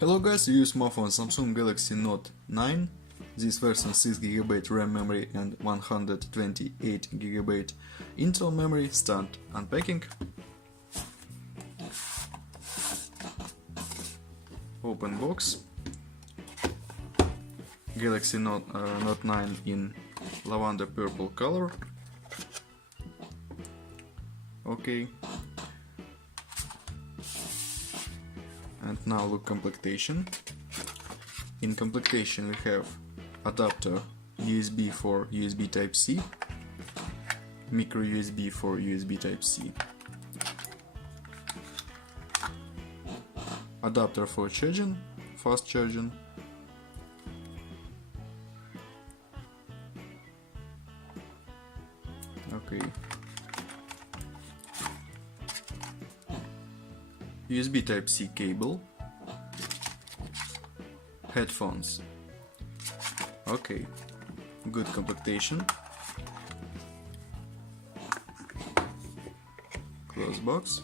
Hello guys, you use smartphone Samsung Galaxy Note 9. This version 6GB RAM memory and 128GB internal memory. Start unpacking. Open box. Galaxy Note 9 in lavender purple color. Okay. And now look complementation. In complementation we have adapter USB for USB Type-C, micro USB for USB Type-C, adapter for charging, fast charging, okay, USB Type-C cable, headphones. Okay, good complementation. Close box.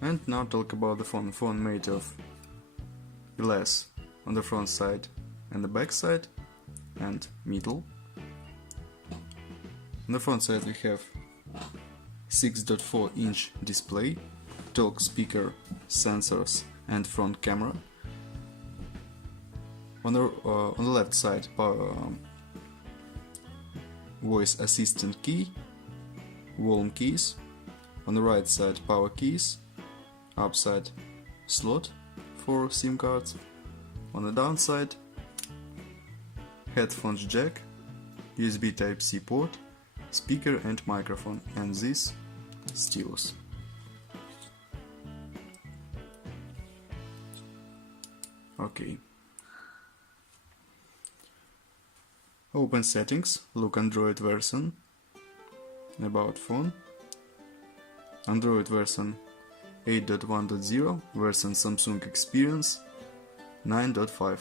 And now talk about the phone. Phone made of glass on the front side and the back side and middle. On the front side we have 6.4-inch display, talk speaker, sensors and front camera. On the left side voice assistant key, volume keys. On the right side power keys, upside slot for SIM cards. On the downside headphones jack, USB Type-C port, speaker and microphone, and this stylus. Okay. Open settings, look Android version, about phone, Android version 8.1.0, version Samsung Experience 9.5,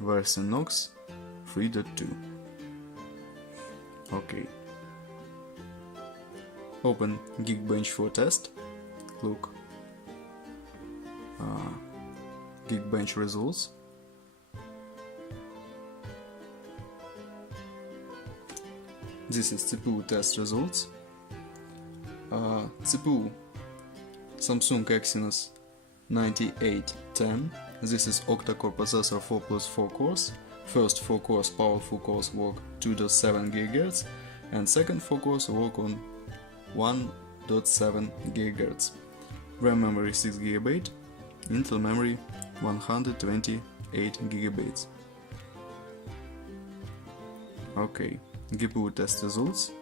version Knox 3.2. Okay. Open Geekbench for test, look Geekbench results. This is CPU test results. CPU Samsung Exynos 9810. This is octa-core processor 4+4 cores. First 4 cores powerful cores work 2.7 GHz and second 4 cores work on 1.7 GHz. RAM memory 6 GB, internal memory 128 GB. Okay, GPU test results.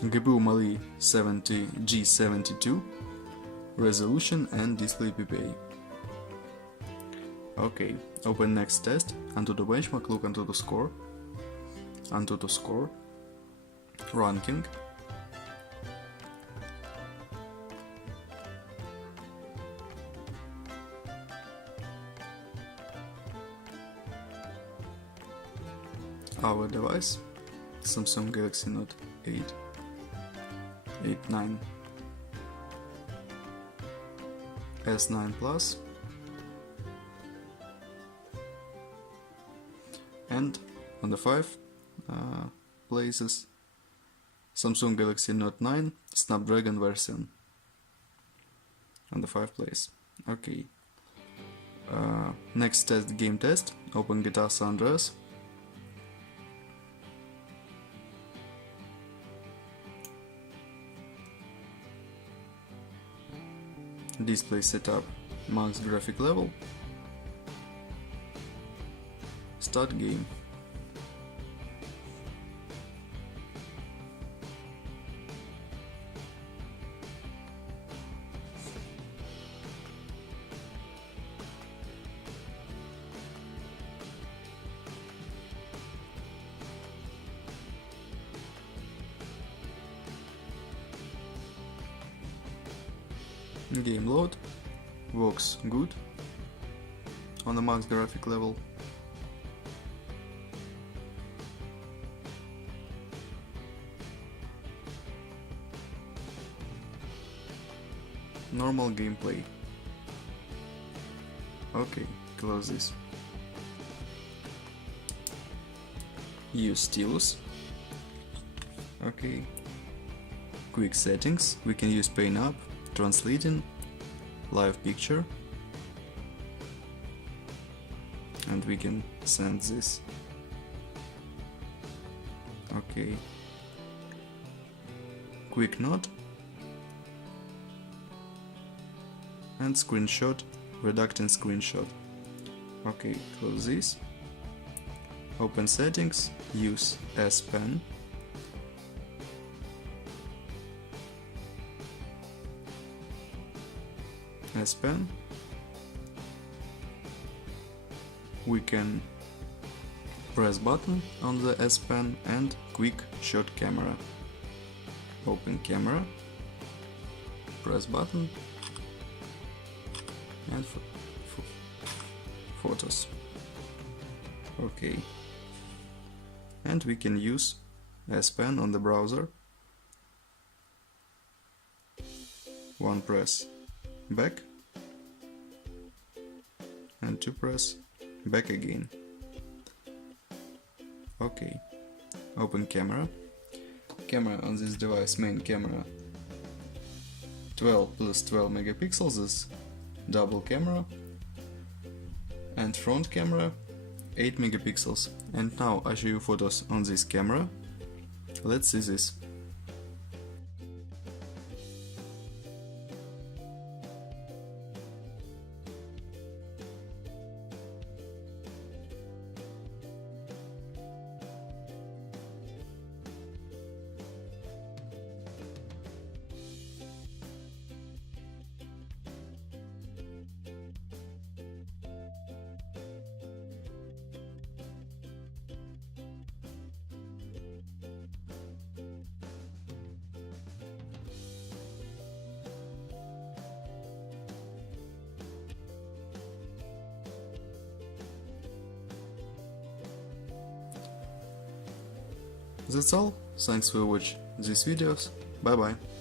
GPU Mali 70G72, resolution and display PPA. Okay, open next test, Antutu benchmark, look Antutu score, Antutu score, ranking, our device, Samsung Galaxy Note 8, 9, S9 Plus, and on the 5 places Samsung Galaxy Note 9 Snapdragon version on the 5th place. Okay. Next test, game test. Open GTA San Andreas. Display setup, max graphic level. Start game. Game load, works good on the max graphic level. normal gameplay. Okay, close this. Use stylus. Okay. Quick settings. We can use pane up, translating, live picture, and we can send this. Okay. Quick note and screenshot, reducting screenshot. Okay, close this. Open settings, use S Pen. S Pen. We can press button on the S Pen and quick shot camera. Open camera, press button and photos. Okay. And we can use S Pen on the browser. One press back and two press back again. Okay. Open camera. Camera on this device, main camera 12 plus 12 megapixels is double camera, and front camera 8 megapixels. And now I show you photos on this camera. Let's see this. That's all. Thanks for watching these videos. Bye bye.